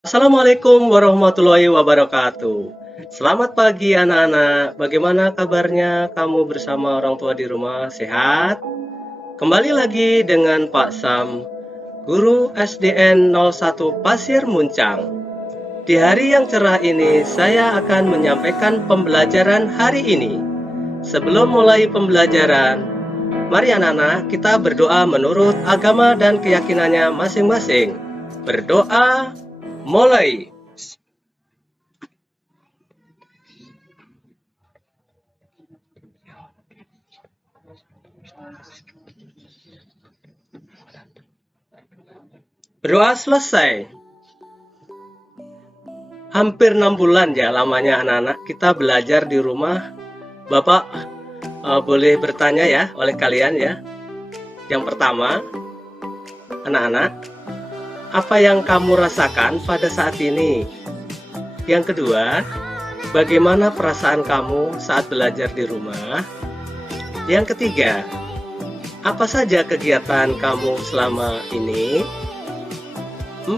Assalamualaikum warahmatullahi wabarakatuh. Selamat pagi anak-anak. Bagaimana kabarnya kamu bersama orang tua di rumah? Sehat? Kembali lagi dengan Pak Sam, guru SDN 01 Pasir Muncang. Di hari yang cerah ini, saya akan menyampaikan pembelajaran hari ini. Sebelum mulai pembelajaran, mari anak-anak kita berdoa menurut agama dan keyakinannya masing-masing. Berdoa, mulai. Berdoa selesai. Hampir 6 bulan ya lamanya anak-anak kita belajar di rumah. Bapak boleh bertanya ya oleh kalian ya. Yang pertama, anak-anak, apa yang kamu rasakan pada saat ini? Yang kedua, bagaimana perasaan kamu saat belajar di rumah? Yang ketiga, apa saja kegiatan kamu selama ini? 4.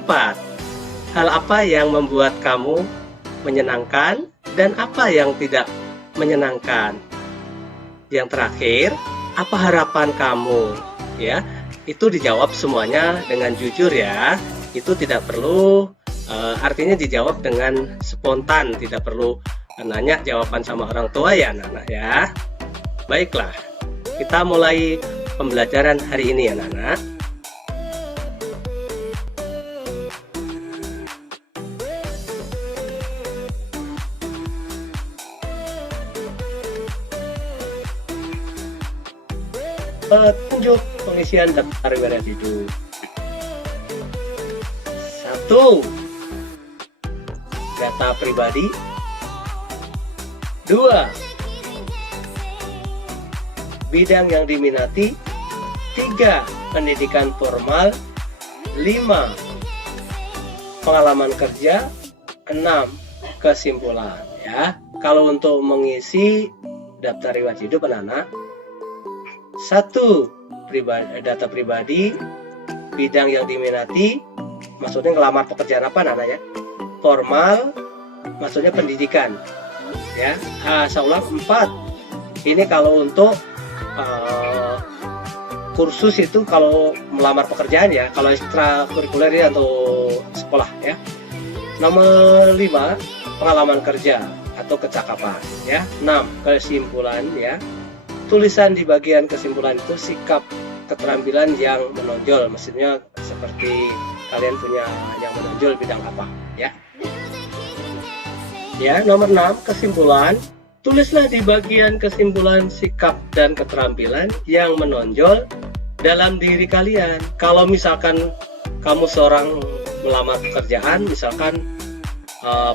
Hal apa yang membuat kamu menyenangkan dan apa yang tidak menyenangkan? Yang terakhir, apa harapan kamu? Ya, itu dijawab semuanya dengan jujur ya. Itu tidak perlu artinya dijawab dengan spontan, tidak perlu nanya jawaban sama orang tua ya anak-anak ya. Baiklah, kita mulai pembelajaran hari ini anak-anak. Petunjuk pengisian daftar riwayat hidup. 1. Data pribadi. 2. Bidang yang diminati. 3. Pendidikan formal. 5. Pengalaman kerja. 6. Kesimpulan ya. Kalau untuk mengisi daftar riwayat hidup anak-anak, 1. Data pribadi, bidang yang diminati, maksudnya ngelamar pekerjaan apa anak ya. Formal, maksudnya pendidikan. Ya, saya ulang 4. Ini kalau untuk kursus itu kalau melamar pekerjaan ya, kalau ekstrakurikuler ya untuk sekolah ya. Nomor 5, pengalaman kerja atau kecakapan ya. 6, kesimpulan ya. Tulisan di bagian kesimpulan itu sikap keterampilan yang menonjol, maksudnya seperti kalian punya yang menonjol bidang apa ya. Ya, nomor 6, kesimpulan. Tulislah di bagian kesimpulan sikap dan keterampilan yang menonjol dalam diri kalian. Kalau misalkan kamu seorang melamar pekerjaan, misalkan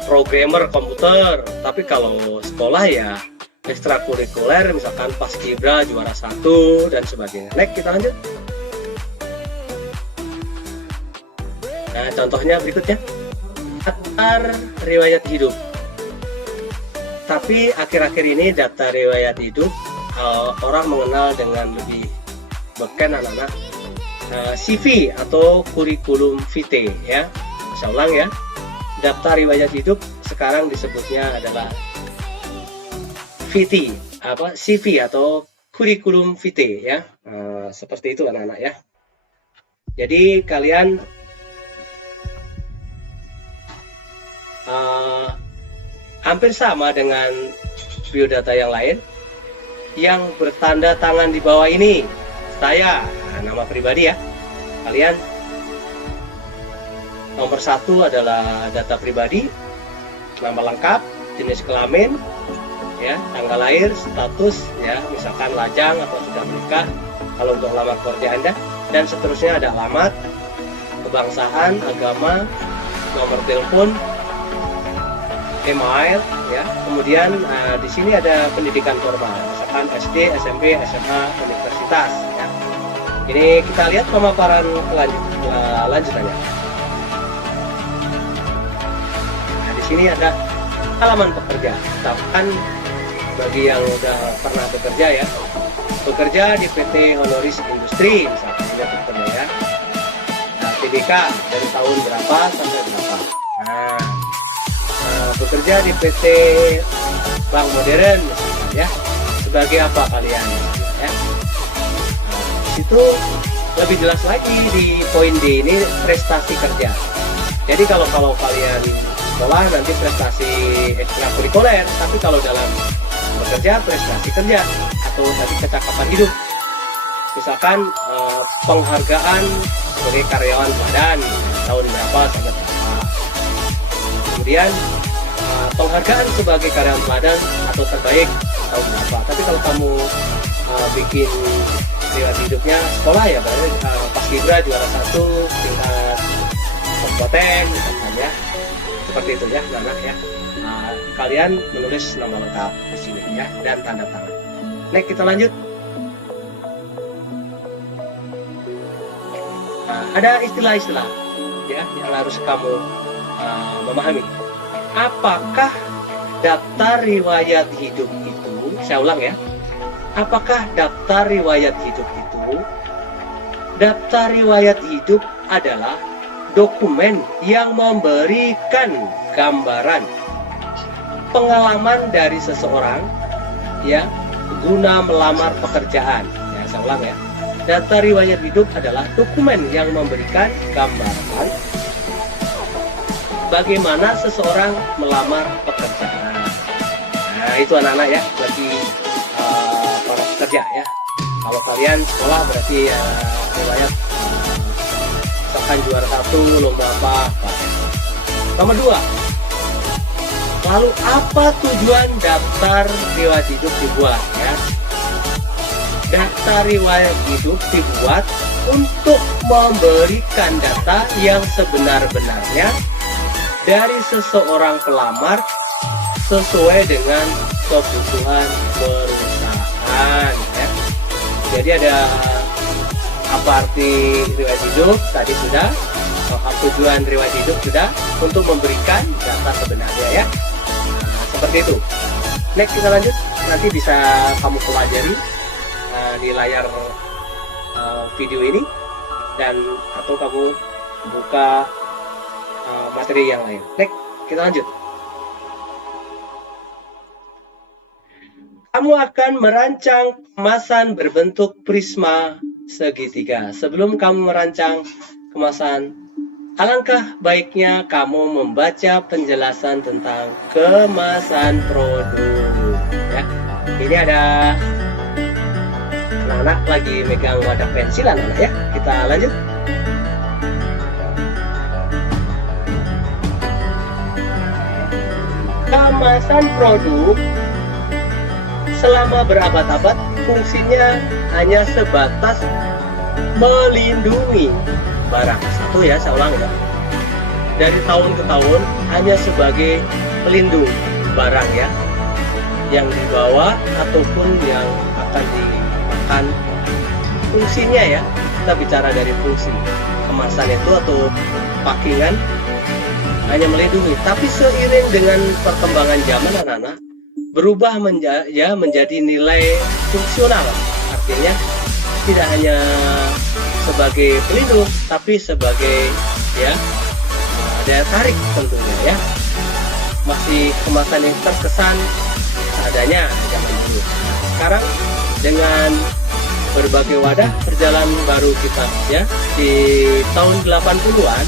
programmer komputer, tapi kalau sekolah ya ekstrakurikuler, misalkan paskibra juara 1 dan sebagainya. Next, kita lanjut. Nah, contohnya berikutnya. Daftar riwayat hidup. Tapi akhir-akhir ini daftar riwayat hidup orang mengenal dengan lebih beken anak-anak CV atau kurikulum vitae ya. Saya ulang ya. Daftar riwayat hidup sekarang disebutnya adalah VT, CV atau kurikulum vitae ya. Seperti itu anak-anak ya. Jadi kalian hampir sama dengan biodata yang lain yang bertanda tangan di bawah ini. Saya, nama pribadi ya. Kalian nomor 1 adalah data pribadi, nama lengkap, jenis kelamin, ya, tanggal lahir, status ya, misalkan lajang atau sudah menikah kalau untuk lamar kerja Anda, dan seterusnya ada alamat, kebangsaan, agama, nomor telepon, email ya. Kemudian di sini ada pendidikan formal, misalkan SD, SMP, SMA, universitas ya. Ini kita lihat pemaparan lanjutannya. Nah, di sini ada halaman pekerja, misalkan bagi yang sudah pernah bekerja ya, bekerja di PT Honoris Industri misalkan sudah bekerja ya. Nah, TBK dari tahun berapa sampai berapa. bekerja di PT Bank Modern misalkan ya, sebagai apa kalian ya. Itu lebih jelas lagi di poin D ini, prestasi kerja. Jadi kalau kalian sekolah nanti prestasi ekstrakurikuler, tapi kalau dalam bekerja prestasi kerja atau tadi kecakapan hidup. Misalkan penghargaan sebagai karyawan teladan tahun berapa sampai berapa. Kemudian penghargaan sebagai karyawan teladan atau terbaik tahun berapa. Tapi kalau kamu bikin riwayat hidupnya sekolah ya, berarti paskibra juara 1 tingkat kabupaten misalkan ya, seperti itu ya Nana ya. Kalian menulis nama lengkap di sini ya dan tanda tangan. Next, kita lanjut. Ada istilah-istilah ya yang harus kamu memahami. Apakah daftar riwayat hidup itu, saya ulang ya, apakah daftar riwayat hidup itu? Daftar riwayat hidup adalah dokumen yang memberikan gambaran pengalaman dari seseorang ya guna melamar pekerjaan. Ya, saya ulang ya. Daftar riwayat hidup adalah dokumen yang memberikan gambaran bagaimana seseorang melamar pekerjaan. Nah, itu anak-anak ya, bagi para pekerja ya. Kalau kalian sekolah berarti riwayat misalkan juara 1 lomba apa. Nomor 2. Lalu apa tujuan daftar riwayat hidup dibuat ya? Daftar riwayat hidup dibuat untuk memberikan data yang sebenar-benarnya dari seseorang pelamar sesuai dengan kebutuhan perusahaan ya. Jadi ada apa arti riwayat hidup tadi sudah, tujuan riwayat hidup sudah, untuk memberikan data sebenarnya ya. Seperti itu. Next, kita lanjut. Nanti bisa kamu pelajari di layar video ini, dan atau kamu buka materi yang lain. Next, kita lanjut. Kamu akan merancang kemasan berbentuk prisma segitiga. Sebelum kamu merancang kemasan, alangkah baiknya kamu membaca penjelasan tentang kemasan produk ya. Ini ada anak-anak lagi megang wadah pensilan anak ya. Kita lanjut. Kemasan produk selama berabad-abad fungsinya hanya sebatas melindungi barang. Satu ya, saya ulang ya. Dari tahun ke tahun hanya sebagai pelindung barang ya, yang dibawa ataupun yang akan dimakan. Fungsinya ya, kita bicara dari fungsi kemasan itu atau packingan, hanya melindungi. Tapi seiring dengan perkembangan zaman anak-anak, berubah menjadi nilai fungsional. Artinya tidak hanya sebagai pelindung, tapi sebagai ya daya tarik tentunya ya. Masih kemasan yang terkesan seadanya zaman dulu. Sekarang dengan berbagai wadah berjalan baru kita ya, di tahun 80-an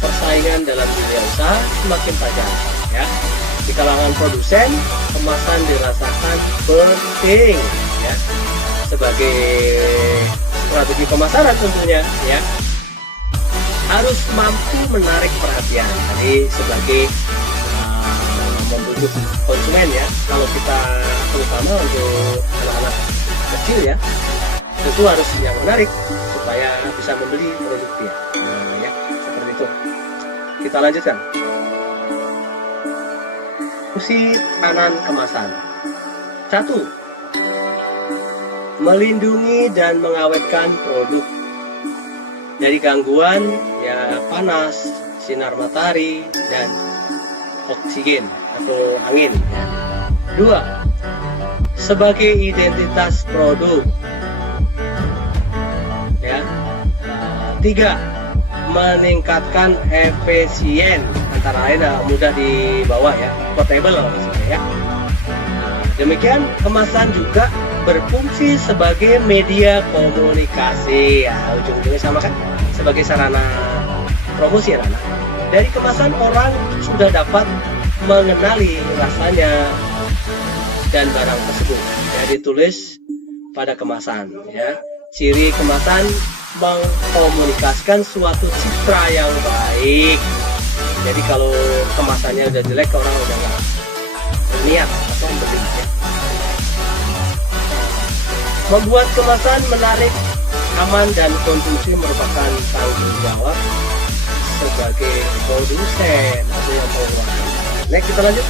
persaingan dalam dunia usaha semakin tajam ya. Di kalangan produsen, kemasan dirasakan penting ya, sebagai strategi pemasaran tentunya ya. Harus mampu menarik perhatian tadi sebagai membujuk konsumen ya. Kalau kita terutama untuk anak-anak kecil ya, tentu harus yang menarik supaya bisa membeli produknya ya, seperti itu. Kita lanjutkan. Fungsi peranan kemasan. 1. Melindungi dan mengawetkan produk dari gangguan ya panas, sinar matahari, dan oksigen atau angin ya. 2. Sebagai identitas produk ya. 3. Meningkatkan efisien antara lain mudah dibawa ya, portable maksudnya ya. Demikian kemasan juga berfungsi sebagai media komunikasi ya, ujung-ujungnya sama kan, sebagai sarana promosi ya, anak. Dari kemasan orang sudah dapat mengenali rasanya dan barang tersebut ya, ditulis pada kemasan ya. Ciri kemasan mengkomunikasikan suatu citra yang baik. Jadi kalau kemasannya udah jelek, orang udah nggak berniat atau membeli ya. Membuat kemasan menarik, aman, dan konsumsi merupakan tanggung jawab sebagai produsen atau yang mengeluarkan. Next, kita lanjut.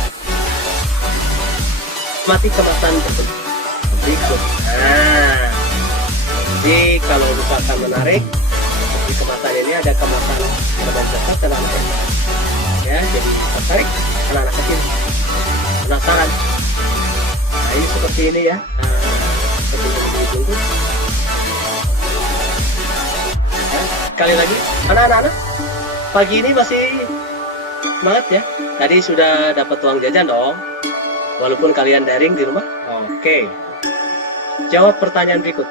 Mati kemasan berikut. Nah, jadi kalau misalkan menarik, di kemasan ini ada kemasan pada coklat dan anak ya, jadi tertarik anak-anak kecil, penasaran. Nah, ini seperti ini ya. Tunggu. Ya, sekali lagi, anak-anak, pagi ini masih semangat ya. Tadi sudah dapat uang jajan dong, walaupun kalian daring di rumah. Oke. Jawab pertanyaan berikut.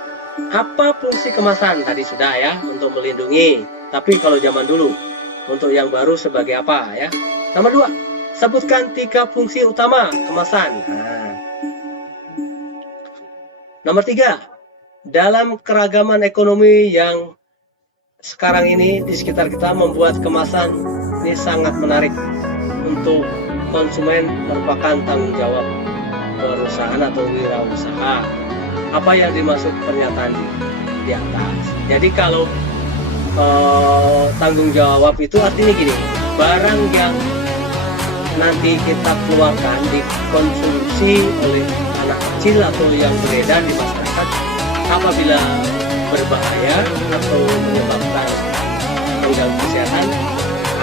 Apa fungsi kemasan? Tadi sudah ya, untuk melindungi. Tapi kalau zaman dulu, untuk yang baru sebagai apa ya? Nomor 2, sebutkan 3 fungsi utama kemasan. Nah. Nomor 3, dalam keragaman ekonomi yang sekarang ini di sekitar kita, membuat kemasan ini sangat menarik untuk konsumen, merupakan tanggung jawab perusahaan atau wirausaha. Apa yang dimaksud pernyataan di atas? Jadi kalau tanggung jawab itu artinya gini, barang yang nanti kita keluarkan dikonsumsi oleh anak kecil atau yang beredar di masyarakat, apabila berbahaya atau menyebabkan mengganggu kesehatan,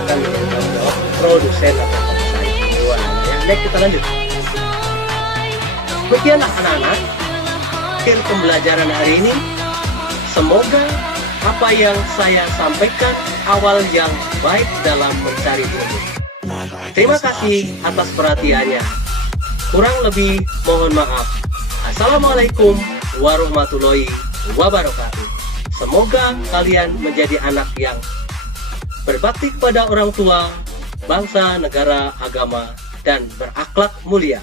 akan menjadi tanggung jawab produsen atau pengusaha itu. Ya, next kita lanjut. Demikianlah anak-anak, akhir pembelajaran hari ini. Semoga apa yang saya sampaikan awal yang baik dalam mencari ilmu. Terima kasih atas perhatiannya. Kurang lebih mohon maaf. Assalamualaikum warahmatullahi wabarakatuh. Semoga kalian menjadi anak yang berbakti kepada orang tua, bangsa, negara, agama, dan berakhlak mulia.